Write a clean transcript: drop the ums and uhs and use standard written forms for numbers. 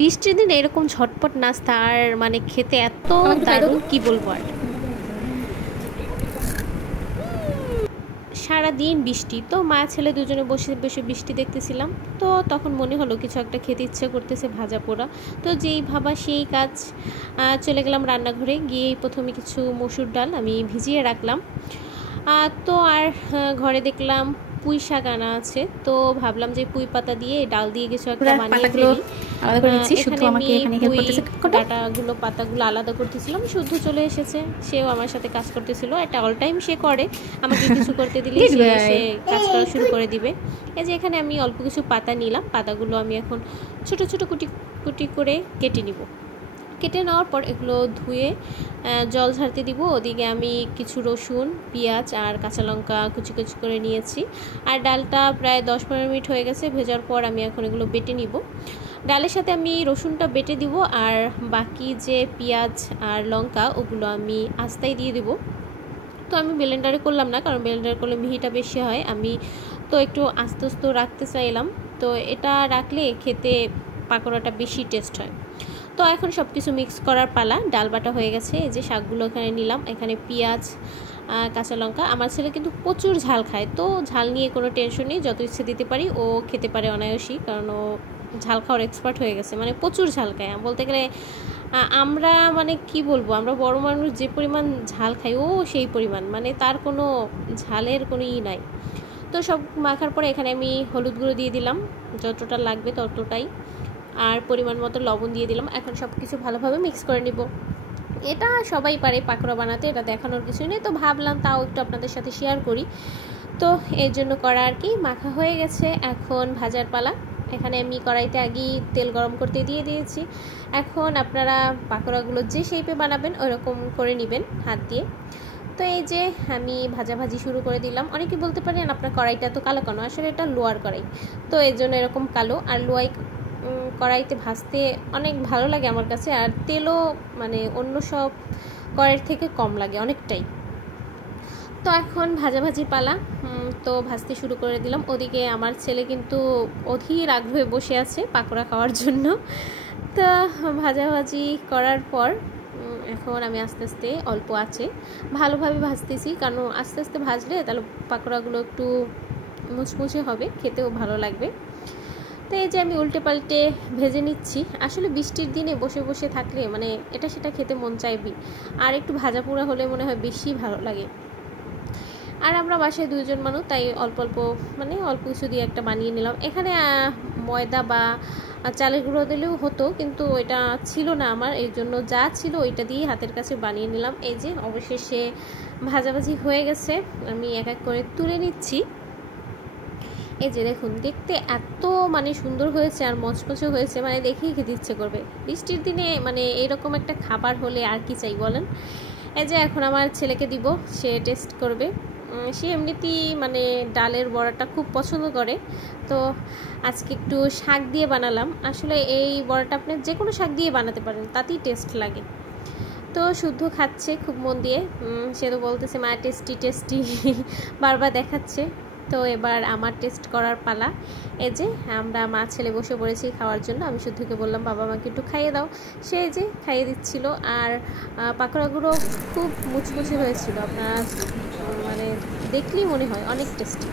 বৃষ্টির দিনে এরকম ঝটপট নাস্তা আর মানে খেতে এত আমাকে খাই দাও দারুণ তো। কি বলবো আর। সারাদিন বৃষ্টি, তো মা ছেলে দুজনে বসে বসে বৃষ্টি দেখতেছিলাম। তো তখন মনে হলো কিছু একটা খেতে ইচ্ছে করতেছে, ভাজা পোড়া। তো যেই ভাবা সেই কাজ, চলে গেলাম রান্নাঘরে গিয়ে প্রথমে কিছু মসুর ডাল আমি ভিজিয়ে রাখলাম। তো আর ঘরে দেখলাম পুঁই শাক আনা আছে, তো ভাবলাম যে পুঁই পাতা দিয়ে ডাল দিয়ে কিছু একটা পুরো বানিয়ে পাতাগুলো ফেলি। আলাদা করে নিচ্ছি, শুদ্ধ এখানে আমি আমাকে এখানে হেল্প পুঁই করতেছে কোনটা। ডাটাগুলো পাতাগুলো আলাদা করতেছিলাম, শুদ্ধ চলে এসেছে, সেও আমার সাথে কাজ করতেছিল। এটা অল টাইম সে করে, আমাকে কিছু করতে দিলেই Good সে boy. এসে কাজ করা শুরু করে দিবে। এই যে এখানে আমি অল্প কিছু পাতা নিলাম, পাতাগুলো আমি এখন ছোট ছোট কুটি কুটি করে কেটে নিব। কেটে নেওয়ার পর এগুলো ধুয়ে জল ঝাড়তে দিব। ওদিকে আমি কিছু রসুন, পেঁয়াজ আর কাঁচা লঙ্কা কুচি কুচি করে নিয়েছি। আর ডালটা প্রায় 10-15 মিনিট হয়ে গেছে ভেজার পর, আমি এখন এগুলো বেটে নিব। ডালের সাথে আমি রসুনটা বেটে দিব, আর বাকি যে পেঁয়াজ আর লঙ্কা ওগুলো আমি আস্তায় দিয়ে দিব। তো আমি ব্লেন্ডারে করলাম না, কারণ ব্লেন্ডারে করলে মিহিটা বেশি হয়, আমি তো একটু আস্তে আস্তে রাখতে চাইলাম। তো এটা রাখলে খেতে পাকোড়াটা বেশি টেস্ট হয়। তো এখন সব কিছু মিক্স করার পালা। ডাল বাটা হয়ে গেছে, এই যে শাকগুলো এখানে নিলাম, এখানে পেঁয়াজ, কাঁচা লঙ্কা। আমার ছেলে কিন্তু প্রচুর ঝাল খায়, তো ঝাল নিয়ে কোনো টেনশন নেই, যত ইচ্ছে দিতে পারি, ও খেতে পারে অনায়াসই, কারণ ও ঝাল খাওয়ার এক্সপার্ট হয়ে গেছে, মানে প্রচুর ঝাল খায় বলতে গেলে। আমরা মানে কি বলবো, আমরা বড় মানুষ যে পরিমাণ ঝাল খাই ও সেই পরিমাণ, মানে তার কোনো ঝালের কোনো নাই। তো সব মাখার পরে এখানে আমি হলুদ গুঁড়ো দিয়ে দিলাম, যতটা লাগবে ততটাই, আর পরিমাণ মতো লবণ দিয়ে দিলাম। এখন সব কিছু ভালোভাবে মিক্স করে নিব। এটা সবাই পারে পাকোড়া বানাতে, এটা দেখানোর কিছু নেই, তো ভাবলাম তাও একটু আপনাদের সাথে শেয়ার করি। তো এর জন্য করা আর কি, মাখা হয়ে গেছে, এখন ভাজার পালা। এখানে আমি কড়াইতে আগেই তেল গরম করতে দিয়ে দিয়েছি। এখন আপনারা পাকোড়াগুলো যে শেপে বানাবেন ওইরকম করে নেবেন হাত দিয়ে। তো এই যে আমি ভাজাভাজি শুরু করে দিলাম। অনেকে বলতে পারেন আপনার কড়াইটা তো কালো কেন, আসলে এটা লোয়ার কড়াই, তো এর জন্য এরকম কালো। আর লোয়াই কড়াইতে ভাজতে অনেক ভালো লাগে আমার কাছে, আর তেলও মানে অন্য সব কড়াইয়ের থেকে কম লাগে অনেকটাই। তো এখন ভাজাভাজি পালা, তো ভাজতে শুরু করে দিলাম। ওদিকে আমার ছেলে কিন্তু অধীর আগ্রহে বসে আছে পাকোড়া খাওয়ার জন্য। তো ভাজাভাজি করার পর এখন আমি আস্তে আস্তে অল্প আছে ভালোভাবে ভাজতেছি, কারণ আস্তে আস্তে ভাজলে তাহলে পাকোড়াগুলো একটু মুচমুচে হবে, খেতেও ভালো লাগবে। তো এই যে আমি উল্টে পাল্টে ভেজে নিচ্ছি। আসলে বৃষ্টির দিনে বসে বসে থাকলে মানে এটা সেটা খেতে মন চাইবি, আর একটু ভাজা পোড়া হলে মনে হয় বেশি ভালো লাগে। আর আমরা বাসায় দুইজন মানুষ, তাই অল্প অল্প মানে অল্প কিছু দিয়ে একটা বানিয়ে নিলাম। এখানে ময়দা বা চালের গুঁড়ো দিলেও হতো, কিন্তু এটা ছিল না আমার, এই জন্য যা ছিল ওইটা দিয়ে হাতের কাছে বানিয়ে নিলাম। এই যে অবশেষে ভাজাভাজি হয়ে গেছে, আমি এক এক করে তুলে নিচ্ছি। এই যে দেখুন, দেখতে এত মানে সুন্দর হয়েছে আর মচমচে হয়েছে, মানে দেখেই খেতে ইচ্ছে করবে। বৃষ্টির দিনে মানে এরকম একটা খাবার হলে আর কি চাই বলেন। এই যে এখন আমার ছেলেকে দিব, সে টেস্ট করবে। সে এমনিতেই মানে ডালের বড়াটা খুব পছন্দ করে, তো আজকে একটু শাক দিয়ে বানালাম। আসলে এই বড়াটা আপনি যে কোনো শাক দিয়ে বানাতে পারেন, তাতেই টেস্ট লাগে। তো শুদ্ধ খাচ্ছে খুব মন দিয়ে, সে তো বলতেছে মা টেস্টি টেস্টি বারবার দেখাচ্ছে। তো এবার আমার টেস্ট করার পালা। এই যে আমরা মা ছেলে বসে পড়েছি খাওয়ার জন্য। আমি শুদ্ধকে বললাম বাবা আমাকে একটু খাইয়ে দাও, সে যে খাইয়ে দিচ্ছিল। আর পাকোড়াগুলো খুব মুচমুচে হয়েছিল, আপনারা মানে দেখলেই মনে হয় অনেক টেস্টি।